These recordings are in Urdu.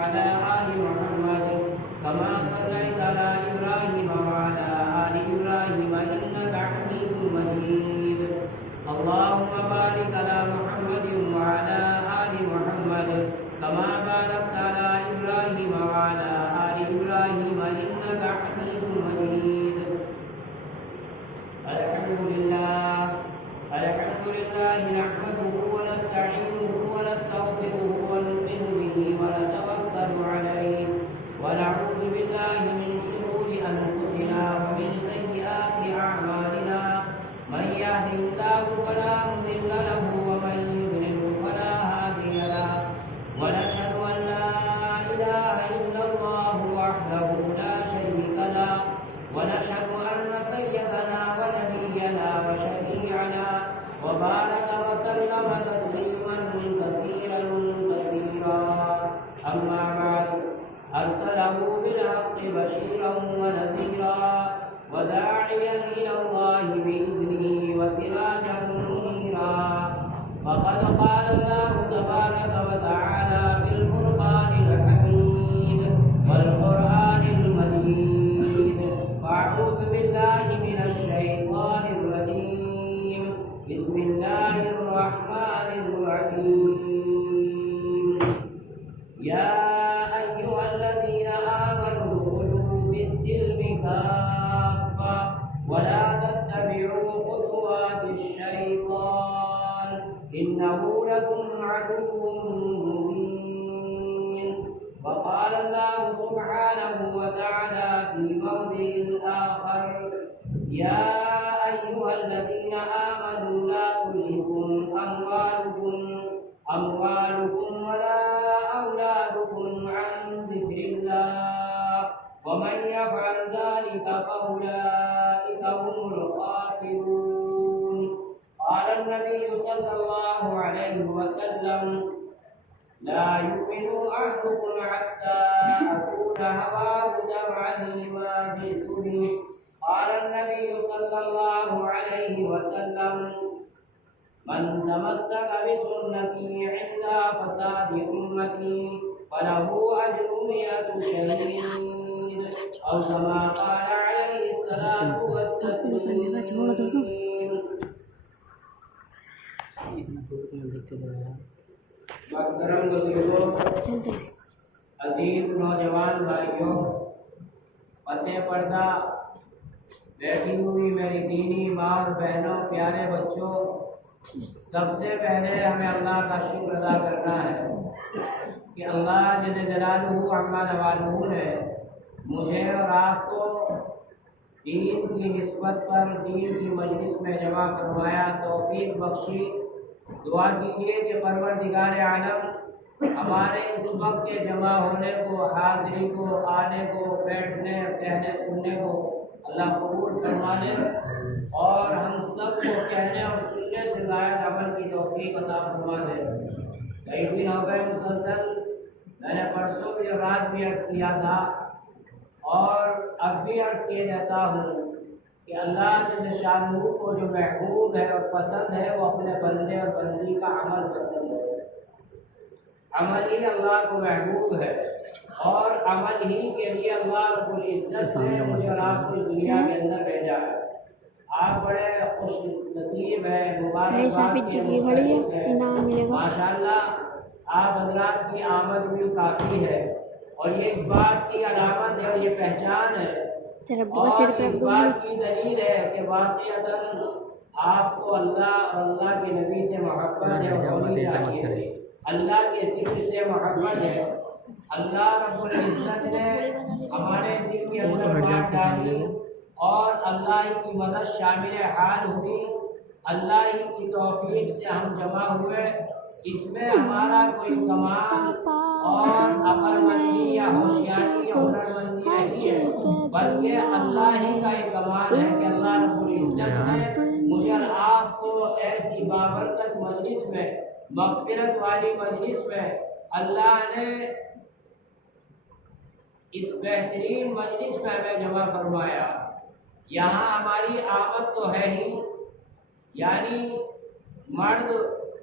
وعلى آل محمد كما صليت على إبراهيم وعلى آل إبراهيم إنك حميد مجيد اللهم بارك على محمد وعلى آل محمد كما باركت على إبراهيم وعلى آل إبراهيم إنك حميد مجيد الحمد لله نحمده ونستعينه ونستغفره ونؤمن به ونتوكل عليه ونعوذ بالله من شرور أنفسنا ومن سيئات أعمالنا من يهده الله فلا مضل له ومن يضلل فلا هادي له ونشهد أن لا إله إلا الله وحده لا شريك له ونشهد أن سيدنا ونبينا وشفيعنا وبارك وسلم تسليما كثيرا أما بعد أرسله بالحق بشيرا ونذيرا وداعيا إلى الله بإذنه وسراجا منيرا فقد قال الله تبارك وتعالى في القرآن الحميد والقرآن المجيد فأعوذ بالله من الشيطان الرجيم بسم الله الرحمن الرحيم يا أيها الذين آمنوا ادخلوا في السلم كافة ولا تتبعوا خطوات الشيطان إنه لكم عدو مبين وقال الله سبحانه وتعالى في موضع آخر يا أيها الذين آمنوا لا تلهكم أموالكم ولا أولادكم عن ذكر الله ومن يفعل ذلك فأولئك هم الخاسرون قال النبي صلى الله عليه وسلم لا يؤمن أحدكم حتى أكون هواه تبعا لما جئت به قال النبي صلى الله عليه وسلم من تمسك بسنتي عند فساد أمتي فله أجر 100 شهيد أو كما قال عليه الصلاة والتسليم محترم بزرگوں عزیز نوجوان بھائیوں پسے پردہ بیٹھی ہوئی میری دینی ماں اور بہنوں پیارے بچوں سب سے پہلے ہمیں اللہ کا شکر ادا کرنا ہے کہ اللہ جل جلالہ عما نوالہ نے مجھے اور آپ کو دین کی نسبت پر دین کی مجلس میں جمع فرمایا توفیق بخشی دعا کیجیے کہ پروردگار عالم ہمارے اس وقت کے جمع ہونے کو حاضری کو آنے کو بیٹھنے کہنے سننے کو اللہ قبول فرما لے اور ہم سب کو کہنے اور سننے سے زائد عمل کی توفیق عطا فرما دے کئی دن ہو گئے مسلسل میں نے پرسوں بھی اور رات بھی عرض کیا تھا اور اب بھی عرض کیا جاتا ہوں کہ اللہ جل شانہ کو جو محبوب ہے اور پسند ہے وہ اپنے بندے اور بندی کا عمل پسند ہے عمل ہی اللہ کو محبوب ہے اور عمل ہی کے لیے اللہ رب العزت نے مجھے اور آپ کو اس دنیا کے اندر بھیجا ہے آپ بڑے خوش نصیب ہیں مبارکباد کے مستحق ہیں ماشاءاللہ آپ حضرات کی آمد بھی کافی ہے اور یہ اس بات کی علامت ہے اور یہ پہچان ہے اور اس بات کی دلیل ہے کہ واقعتاً آپ کو اللہ اور اللہ کے نبی سے محبت ہے اور ہونی چاہیے اللہ کے ذکر سے محبت ہے اللہ رب العزت نے ہمارے دل کے اندر بات ڈالی اور اللہ کی مدد شامل حال ہوئی اللہ کی توفیق سے ہم جمع ہوئے اس میں ہمارا کوئی کمال اور عقل مندی یا ہوشیاری یا ہنر مندی نہیں ہے بلکہ اللہ ہی کا ایک کمال ہے کہ اللہ رب العزت نے مجھے اور آپ کو ایسی بابرکت مجلس میں مغفرت والی مجلس میں اللہ نے اس بہترین مجلس میں ہمیں جمع فرمایا یہاں ہماری آمد تو ہے ہی یعنی مرد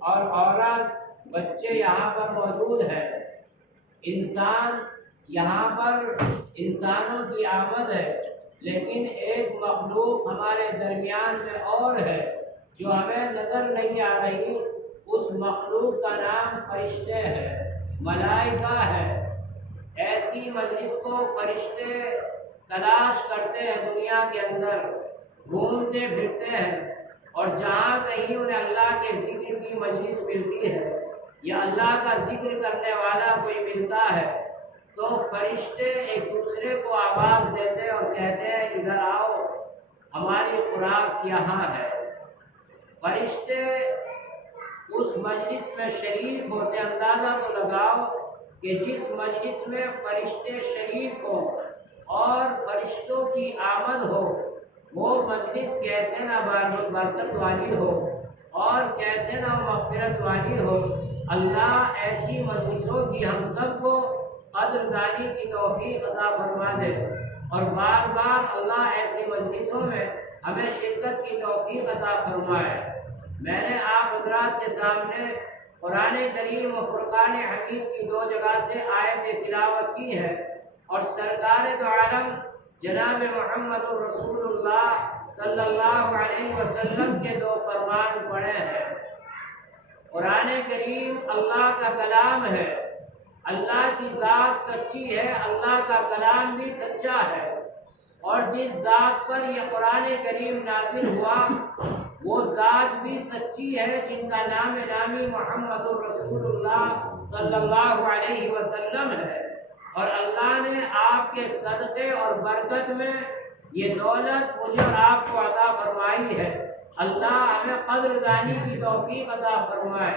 اور عورت بچے یہاں پر موجود ہیں انسان یہاں پر انسانوں کی آمد ہے، لیکن ایک مخلوق ہمارے درمیان میں اور ہے جو ہمیں نظر نہیں آ رہی۔ اس مخلوق کا نام فرشتے ہے، ملائکہ ہے۔ ایسی مجلس کو فرشتے تلاش کرتے ہیں، دنیا کے اندر گھومتے پھرتے ہیں، اور جہاں کہیں انہیں اللہ کے ذکر کی مجلس ملتی ہے یا اللہ کا ذکر کرنے والا کوئی ملتا ہے تو فرشتے ایک دوسرے کو آواز دیتے اور کہتے ہیں ادھر آؤ، ہماری خوراک یہاں ہے۔ فرشتے اس مجلس میں شریک ہوتے، اندازہ تو لگاؤ کہ جس مجلس میں فرشتے شریک ہو اور فرشتوں کی آمد ہو وہ مجلس کیسے نہ برکت والی ہو اور کیسے نہ مغفرت والی ہو۔ اللہ ایسی مجلسوں کی ہم سب کو قدردانی کی توفیق عطا فرما دے، اور بار بار اللہ ایسی مجلسوں میں ہمیں شرکت کی توفیق عطا فرمائے۔ میں نے آپ حضرات کے سامنے قرآن کریم و فرقان حمید کی 2 جگہ سے آیت تلاوت کی ہے، اور سرکار دو عالم جناب محمد رسول اللہ صلی اللہ علیہ وسلم کے 2 فرمان پڑھے ہیں۔ قرآن کریم اللہ کا کلام ہے، اللہ کی ذات سچی ہے، اللہ کا کلام بھی سچا ہے، اور جس ذات پر یہ قرآن کریم نازل ہوا وہ ذات بھی سچی ہے، جن کا نام نامی محمد رسول اللہ صلی اللہ علیہ وسلم ہے، اور اللہ نے آپ کے صدقے اور برکت میں یہ دولت مجھے اور آپ کو عطا فرمائی ہے۔ اللہ ہمیں قدردانی کی توفیق عطا فرمائے۔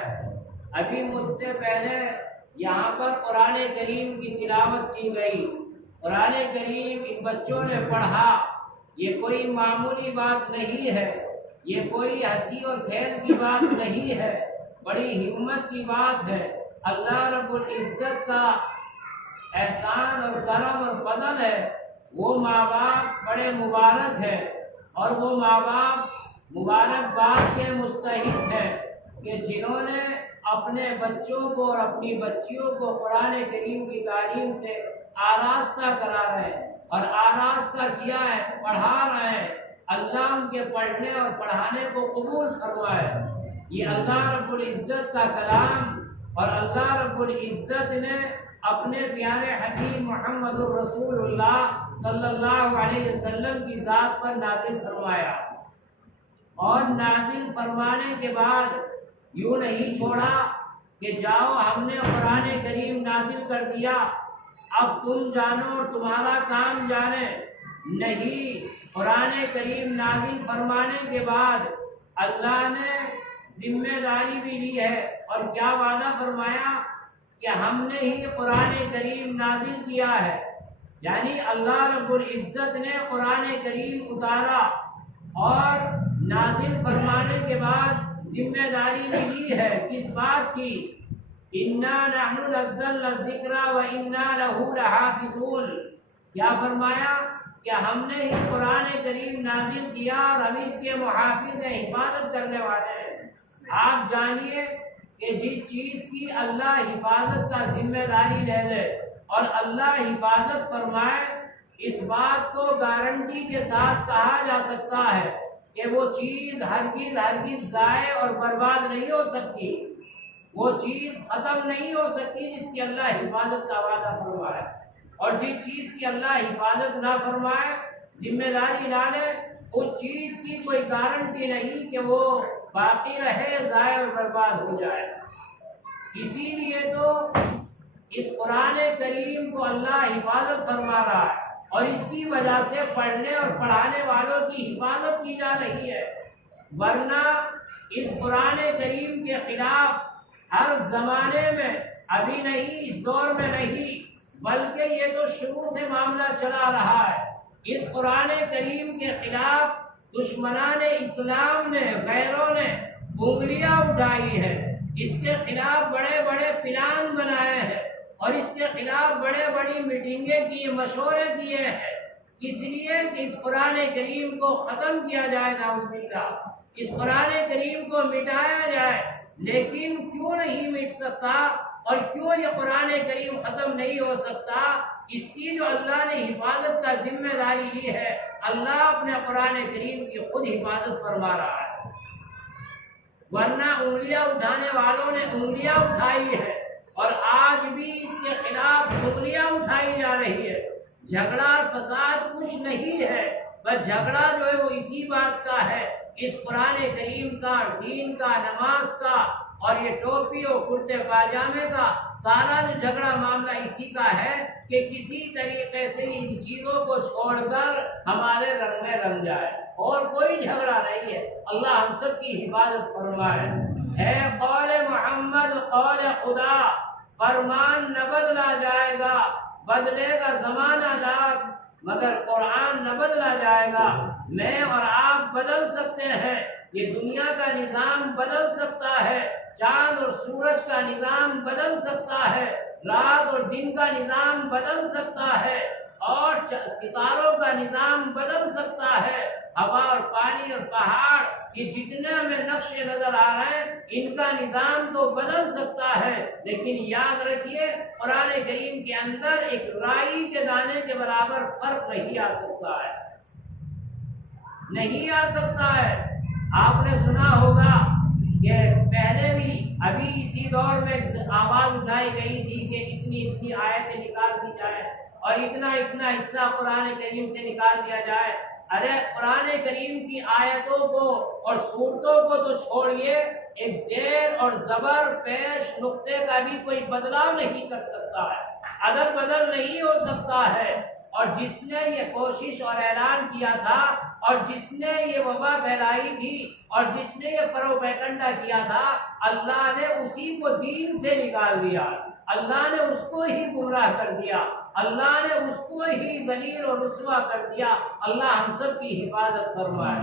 ابھی مجھ سے پہلے یہاں پر قرآن کریم کی تلاوت کی گئی، قرآن کریم ان بچوں نے پڑھا۔ یہ کوئی معمولی بات نہیں ہے، یہ کوئی ہنسی اور کھیل کی بات نہیں ہے، بڑی ہمت کی بات ہے۔ اللہ رب العزت کا احسان اور کرم اور فضل ہے۔ وہ ماں باپ بڑے مبارک ہیں، اور وہ ماں باپ مبارکباد کے مستحق ہیں کہ جنہوں نے اپنے بچوں کو اور اپنی بچیوں کو قرآن کریم کی تعلیم سے آراستہ کرا رہے ہیں اور آراستہ کیا ہے، پڑھا رہے ہیں۔ اللہ ان کے پڑھنے اور پڑھانے کو قبول فرمائے۔ یہ اللہ رب العزت کا کلام، اور اللہ رب العزت نے اپنے پیارے حبیب محمد الرسول اللہ صلی اللہ علیہ وسلم کی ذات پر نازل فرمایا، اور نازل فرمانے کے بعد یوں نہیں چھوڑا کہ جاؤ ہم نے قرآن کریم نازل کر دیا، اب تم جانو اور تمہارا کام جانے۔ نہیں، قرآن کریم نازل فرمانے کے بعد اللہ نے ذمہ داری بھی لی ہے، اور کیا وعدہ فرمایا کہ ہم نے ہی قرآن کریم نازل کیا ہے۔ یعنی اللہ رب العزت نے قرآن کریم اتارا اور نازل فرمانے کے بعد ذمہ داری بھی لی ہے۔ کس بات کی؟ اِنَّا نَحْنُ نَزَّلْنَا الذِّكْرَ وَإِنَّا لَهُ لَحَافِظُونَ۔ کیا فرمایا کہ ہم نے ہی قرآن کریم نازل کیا اور ہم اس کے محافظ ہیں، حفاظت کرنے والے ہیں۔ آپ جانیے کہ جس چیز کی اللہ حفاظت کا ذمہ داری لے لے اور اللہ حفاظت فرمائے، اس بات کو گارنٹی کے ساتھ کہا جا سکتا ہے کہ وہ چیز ہرگز ضائع اور برباد نہیں ہو سکتی، وہ چیز ختم نہیں ہو سکتی جس کی اللہ حفاظت کا وعدہ فرمائے۔ اور جس چیز کی اللہ حفاظت نہ فرمائے، ذمہ داری نہ لے، اس چیز کی کوئی گارنٹی نہیں کہ وہ باقی رہے، ضائع اور برباد ہو جائے۔ اسی لیے تو اس قرآن کریم کو اللہ حفاظت فرما رہا ہے، اور اس کی وجہ سے پڑھنے اور پڑھانے والوں کی حفاظت کی جا رہی ہے۔ ورنہ اس قرآن کریم کے خلاف ہر زمانے میں، ابھی نہیں، اس دور میں نہیں، بلکہ یہ تو شروع سے معاملہ چلا رہا ہے، اس قرآن کریم کے خلاف دشمنان اسلام نے، غیروں نے انگلیاں اٹھائی ہیں، اس کے خلاف بڑے بڑے پلان بنائے ہیں، اور اس کے خلاف بڑے بڑی میٹنگیں کی، مشورے کیے ہیں، اس لیے کہ اس قرآن کریم کو ختم کیا جائے، نعوذ باللہ، اس قرآن کریم کو مٹایا جائے۔ لیکن کیوں نہیں مٹ سکتا؟ اور کیوں یہ قرآن کریم ختم نہیں ہو سکتا؟ اس کی جو اللہ نے حفاظت کا ذمہ داری لی ہے، اللہ اپنے قرآن کریم کی خود حفاظت فرما رہا ہے، ورنہ انگلیاں اٹھانے والوں نے انگلیاں اٹھائی ہے اور آج بھی اس کے خلاف انگلیاں اٹھائی جا رہی ہے۔ جھگڑا اور فساد کچھ نہیں ہے، بس جھگڑا جو ہے وہ اسی بات کا ہے، اس قرآن کریم کا، دین کا، نماز کا اور یہ ٹوپی اور کرتے پاجامے کا سارا جو جھگڑا معاملہ اسی کا ہے کہ کسی طریقے سے ان چیزوں کو چھوڑ کر ہمارے رنگ میں رنگ جائے، اور کوئی جھگڑا نہیں ہے۔ اللہ ہم سب کی حفاظت فرمائے۔ ہے قول محمد قول خدا، فرمان نہ بدلا جائے گا، بدلے گا زمانہ لاکھ مگر قرآن نہ بدلا جائے گا۔ میں اور آپ بدل سکتے ہیں، یہ دنیا کا نظام بدل سکتا ہے، چاند اور سورج کا نظام بدل سکتا ہے، رات اور دن کا نظام بدل سکتا ہے، اور ستاروں کا نظام بدل سکتا ہے، ہوا اور پانی اور پہاڑ یہ جتنے ہمیں نقش نظر آ رہے ہیں ان کا نظام تو بدل سکتا ہے، لیکن یاد رکھیے قرآن کریم کے اندر ایک رائی کے دانے کے برابر فرق نہیں آ سکتا ہے، نہیں آ سکتا ہے۔ آپ نے سنا ہوگا کہ پہلے بھی ابھی اسی دور میں آواز اٹھائی گئی تھی کہ اتنی اتنی آیتیں نکال دی جائے اور اتنا اتنا حصہ قرآن کریم سے نکال دیا جائے۔ ارے قرآن کریم کی آیتوں کو اور صورتوں کو تو چھوڑیے، ایک زیر اور زبر پیش نقطے کا بھی کوئی بدلاؤ نہیں کر سکتا ہے، اگر بدل نہیں ہو سکتا ہے۔ اور جس نے یہ کوشش اور اعلان کیا تھا اور جس نے یہ وبا پھیلائی تھی اور جس نے یہ پروپیگنڈا کیا تھا، اللہ نے اسی کو دین سے نکال دیا، اللہ نے اس کو ہی گمراہ کر دیا، اللہ نے اس کو ہی ذلیل اور رسوا کر دیا۔ اللہ ہم سب کی حفاظت فرمائے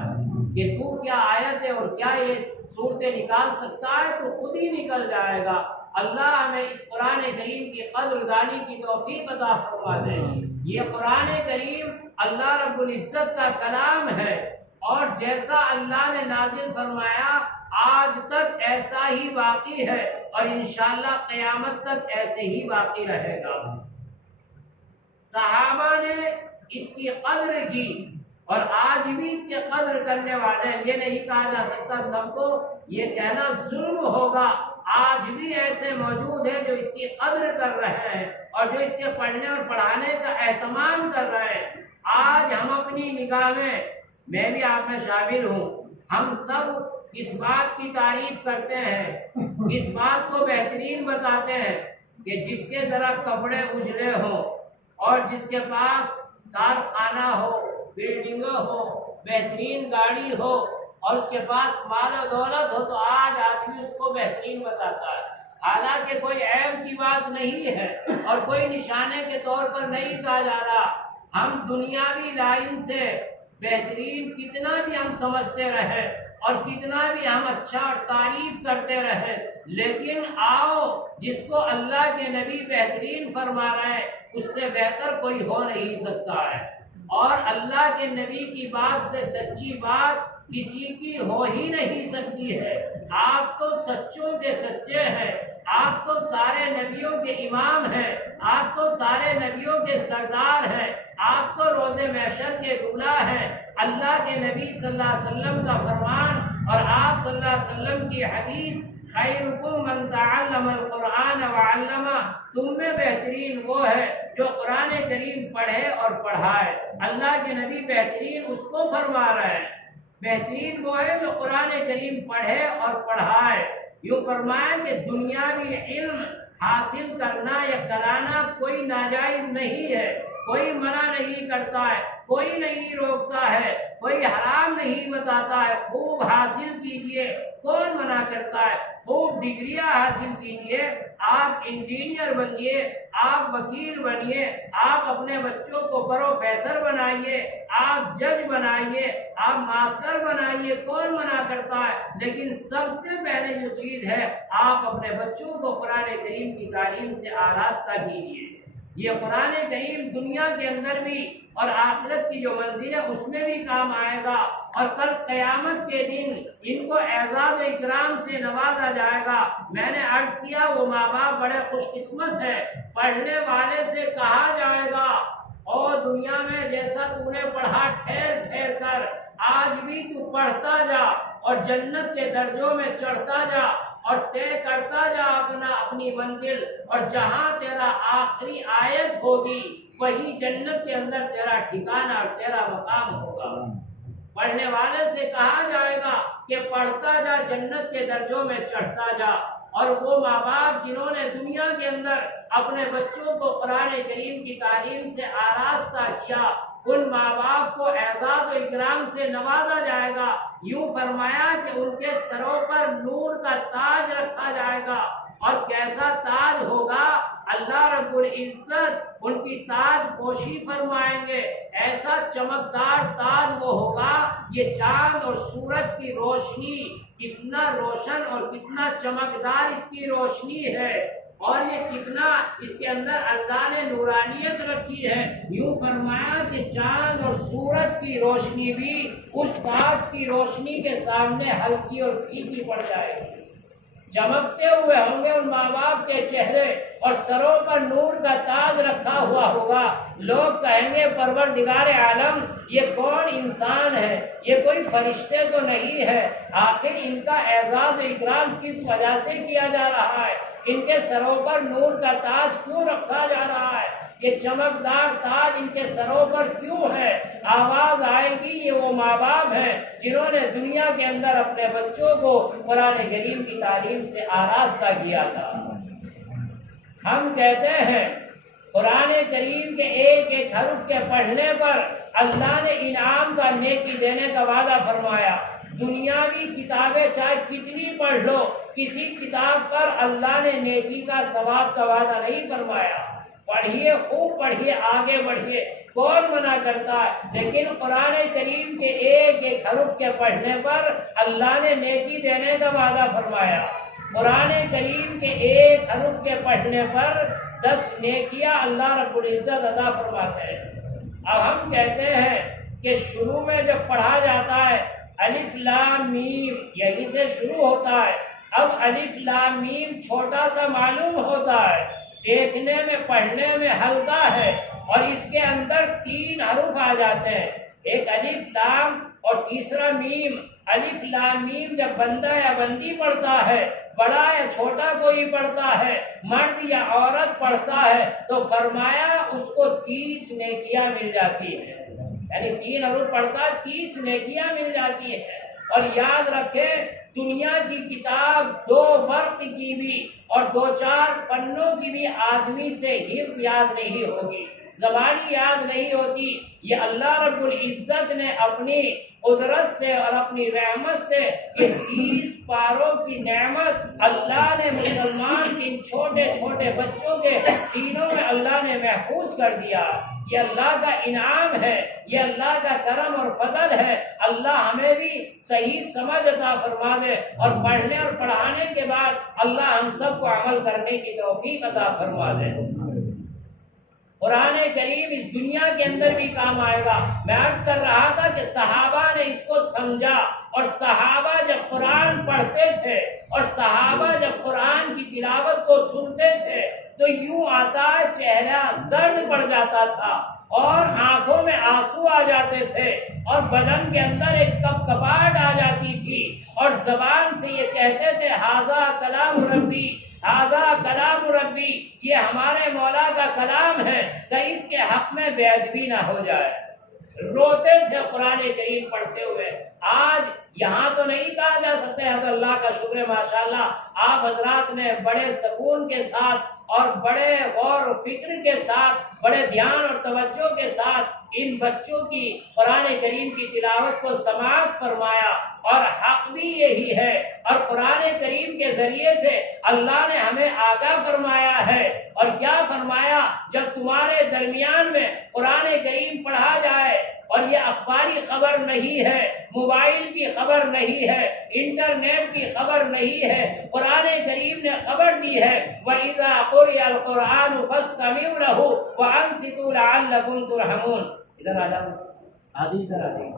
کہ تو کیا آیت ہے اور کیا یہ صورتیں نکال سکتا ہے، تو خود ہی نکل جائے گا۔ اللہ ہمیں اس قرآن کریم کی قدر دانی کی توفیق عطا فرما دے۔ یہ قرآن کریم اللہ رب العزت کا کلام ہے، اور جیسا اللہ نے نازل فرمایا آج تک ایسا ہی باقی ہے، اور انشاءاللہ قیامت تک ایسے ہی باقی رہے گا۔ صحابہ نے اس کی قدر کی اور آج بھی اس کے قدر کرنے والے ہیں۔ یہ نہیں کہا جا سکتا سب کو، یہ کہنا ظلم ہوگا۔ آج بھی ایسے موجود ہیں جو اس کی قدر کر رہے ہیں اور جو اس کے پڑھنے اور پڑھانے کا اہتمام کر رہے ہیں۔ آج ہم اپنی نگاہ میں بھی آپ میں شامل ہوں، ہم سب اس بات کی تعریف کرتے ہیں، اس بات کو بہترین بتاتے ہیں کہ جس کے ذرا کپڑے اجلے ہوں اور جس کے پاس کارخانہ ہو، بلڈنگ ہو، بہترین گاڑی ہو اور اس کے پاس مال و دولت ہو، تو آج آدمی اس کو بہترین بتاتا ہے، حالانکہ کوئی عیب کی بات نہیں ہے اور کوئی نشانے کے طور پر نہیں کہا جا رہا۔ ہم دنیاوی لائن سے بہترین کتنا بھی ہم سمجھتے رہے اور کتنا بھی ہم اچھا اور تعریف کرتے رہے، لیکن آؤ جس کو اللہ کے نبی بہترین فرما رہے ہیں اس سے بہتر کوئی ہو نہیں سکتا ہے، اور اللہ کے نبی کی بات سے سچی بات کسی کی ہو ہی نہیں سکتی ہے۔ آپ تو سچوں کے سچے ہیں، آپ تو سارے نبیوں کے امام ہیں، آپ تو سارے نبیوں کے سردار ہیں، آپ تو روز محشر کے دولہا ہیں۔ اللہ کے نبی صلی اللہ علیہ وسلم کا فرمان اور آپ صلی اللہ علیہ وسلم کی حدیث، خیرکم من تعلم القرآن وعلمہ، تم میں بہترین وہ ہے جو قرآن کریم پڑھے اور پڑھائے۔ اللہ کے نبی بہترین اس کو فرما رہے ہیں، بہترین وہ ہے جو قرآن کریم پڑھے اور پڑھائے۔ یوں فرمایا کہ دنیاوی علم حاصل کرنا یا کرانا کوئی ناجائز نہیں ہے، کوئی منع نہیں کرتا ہے، کوئی نہیں روکتا ہے، کوئی حرام نہیں بتاتا ہے۔ خوب حاصل کیجئے، کون منع کرتا ہے؟ خوب ڈگریاں حاصل کیجئے، آپ انجینئر بنیے، آپ وکیل بنیے، آپ اپنے بچوں کو پروفیسر بنائیے، آپ جج بنائیے، آپ ماسٹر بنائیے، کون منع کرتا ہے؟ لیکن سب سے پہلے جو چیز ہے، آپ اپنے بچوں کو قرآن کریم کی تعلیم سے آراستہ کیجیے، یہ قرآن کریم دنیا کے اندر بھی اور آخرت کی جو منزل ہے اس میں بھی کام آئے گا، اور کل قیامت کے دن ان کو اعزاز و اکرام سے نوازا جائے گا۔ میں نے عرض کیا وہ ماں باپ بڑے خوش قسمت ہے، پڑھنے والے سے کہا جائے گا اور دنیا میں جیسا تو نے پڑھا ٹھہر ٹھہر کر آج بھی تو پڑھتا جا اور جنت کے درجوں میں چڑھتا جا اور طے کرتا جا اپنی منزل، اور جہاں تیرا آخری آیت ہوگی وہی جنت کے اندر تیرا ٹھکانہ اور تیرا مقام ہوگا۔ پڑھنے والے سے کہا جائے گا کہ پڑھتا جا، جنت کے درجوں میں چڑھتا جا۔ اور وہ ماں باپ جنہوں نے دنیا کے اندر اپنے بچوں کو قرآن کریم کی تعلیم سے آراستہ کیا، ان ماں باپ کو اعزاز و اکرام سے نوازا جائے گا۔ یوں فرمایا کہ ان کے سروں پر نور کا تاج رکھا جائے گا، اور کیسا تاج ہوگا؟ اللہ رب العزت ان کی تاج پوشی فرمائیں گے، ایسا چمکدار تاج وہ ہوگا، یہ چاند اور سورج کی روشنی کتنا روشن اور کتنا چمکدار اس کی روشنی ہے، اور یہ کتنا اس کے اندر اللہ نے نورانیت رکھی ہے۔ یوں فرمایا کہ چاند اور سورج کی روشنی بھی اس تاج کی روشنی کے سامنے ہلکی اور پھیکی پڑ جائے گی۔ چمکتے ہوئے ہوں گے ان ماں باپ کے چہرے، اور سروں پر نور کا تاج رکھا ہوا ہوگا۔ لوگ کہیں گے پروردگار عالم یہ کون انسان ہے، یہ کوئی فرشتے تو نہیں ہے، آخر ان کا اعزاز و اکرام کس وجہ سے کیا جا رہا ہے، ان کے سروں پر نور کا تاج کیوں رکھا جا رہا ہے، یہ چمکدار تاج ان کے سروں پر کیوں ہے؟ آواز آئے گی یہ وہ ماں باپ ہیں جنہوں نے دنیا کے اندر اپنے بچوں کو قرآن کریم کی تعلیم سے آراستہ کیا تھا۔ ہم کہتے ہیں قرآن کریم کے ایک ایک حرف کے پڑھنے پر اللہ نے انعام کا، نیکی دینے کا وعدہ فرمایا۔ دنیاوی کتابیں چاہے کتنی پڑھ لو، کسی کتاب پر اللہ نے نیکی کا، ثواب کا وعدہ نہیں فرمایا۔ پڑھیے، خوب پڑھیے، آگے بڑھیے، کون منع کرتا ہے، لیکن قرآن کریم کے ایک ایک حرف کے پڑھنے پر اللہ نے نیکی دینے کا وعدہ فرمایا۔ قرآن کریم کے ایک حرف کے پڑھنے پر 10 نیکیاں اللہ رب العزت عطا فرماتے ہیں۔ اب ہم کہتے ہیں کہ شروع میں جب پڑھا جاتا ہے الف لام میم، یہی سے شروع ہوتا ہے۔ اب الف لام میم چھوٹا سا معلوم ہوتا ہے، دیکھنے میں، پڑھنے میں ہلکا ہے، اور اس کے اندر 3 حروف آ جاتے ہیں، ایک الف لام اور تیسرا میم۔ الف لام میم جب بندہ یا بندی پڑھتا ہے، بڑا یا چھوٹا کوئی پڑھتا ہے، مرد یا عورت پڑھتا ہے، تو فرمایا اس کو 30 نیکیاں مل جاتی ہیں، یعنی 3 حروف پڑھتا 30 نیکیاں مل جاتی ہیں۔ اور یاد رکھیں دنیا کی کتاب 2 وقت کی بھی اور 2-4 پنوں کی بھی آدمی سے حفظ یاد نہیں ہوگی، زبانی یاد نہیں ہوتی۔ یہ اللہ رب العزت نے اپنی قدرت سے اور اپنی رحمت سے یہ 30 پاروں کی نعمت اللہ نے مسلمان کے ان چھوٹے چھوٹے بچوں کے سینوں میں اللہ نے محفوظ کر دیا۔ یہ اللہ کا انعام ہے، یہ اللہ کا کرم اور فضل ہے۔ اللہ ہمیں بھی صحیح سمجھ عطا فرما دے، اور پڑھنے اور پڑھانے کے بعد اللہ ہم سب کو عمل کرنے کی توفیق عطا فرما دے۔ قرآن کریم اس دنیا کے اندر بھی کام آئے گا۔ میں عرض کر رہا تھا کہ صحابہ نے اس کو سمجھا، اور صحابہ جب قرآن پڑھتے تھے اور صحابہ جب قرآن کی تلاوت کو سنتے تھے تو یوں آتا چہرہ زرد پڑ جاتا تھا، اور آنکھوں میں آنسو آ جاتے تھے، اور بدن کے اندر ایک کپکپاہٹ آ جاتی تھی، اور زبان سے یہ کہتے تھے ھذا کلام ربی، ھذا کلام ربی، یہ ہمارے مولا کا کلام ہے، کہ اس کے حق میں بے ادبی نہ ہو جائے۔ روتے تھے قرآن کریم پڑھتے ہوئے۔ آج یہاں تو نہیں کہا جا سکتا ہے، تو اللہ کا شکر ہے ماشاءاللہ آپ حضرات نے بڑے سکون کے ساتھ اور بڑے غور و فکر کے ساتھ، بڑے دھیان اور توجہ کے ساتھ ان بچوں کی قرآن کریم کی تلاوت کو سماعت فرمایا، اور حق بھی یہی ہے، اور قرآن کریم کے ذریعے سے اللہ نے ہمیں آگاہ فرمایا ہے۔ اور کیا فرمایا؟ جب تمہارے درمیان میں قرآن کریم پڑھا جائے اور یہ اخباری خبر نہیں ہے، موبائل کی خبر نہیں ہے، انٹرنیٹ کی خبر نہیں ہے، قرآن کریم نے خبر دی ہے وَإِذَا قُرِئَ الْقُرْآنُ فَاسْتَمِعُوا لَهُ وَأَنصِتُوا لَعَلَّكُمْ تُرْحَمُونَ۔ ادھر آ جاؤ، آدھی ادھر آ جائیں۔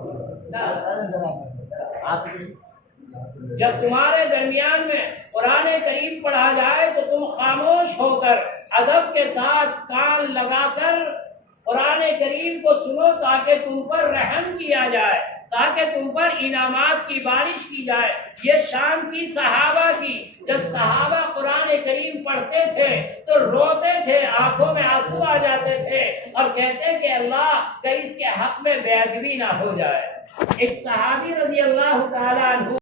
جب تمہارے درمیان میں قرآن کریم پڑھا جائے تو تم خاموش ہو کر ادب کے ساتھ کان لگا کر قرآن کریم کو سنو تاکہ تم پر رحم کیا جائے، تاکہ تم پر انعامات کی بارش کی جائے۔ یہ شان تھی صحابہ کی، جب صحابہ قرآن کریم پڑھتے تھے تو روتے تھے، آنکھوں میں آنسو آ جاتے تھے اور کہتے کہ اللہ کہ اس کے حق میں بے ادبی نہ ہو جائے۔ ایک صحابی رضی اللہ تعالیٰ عنہ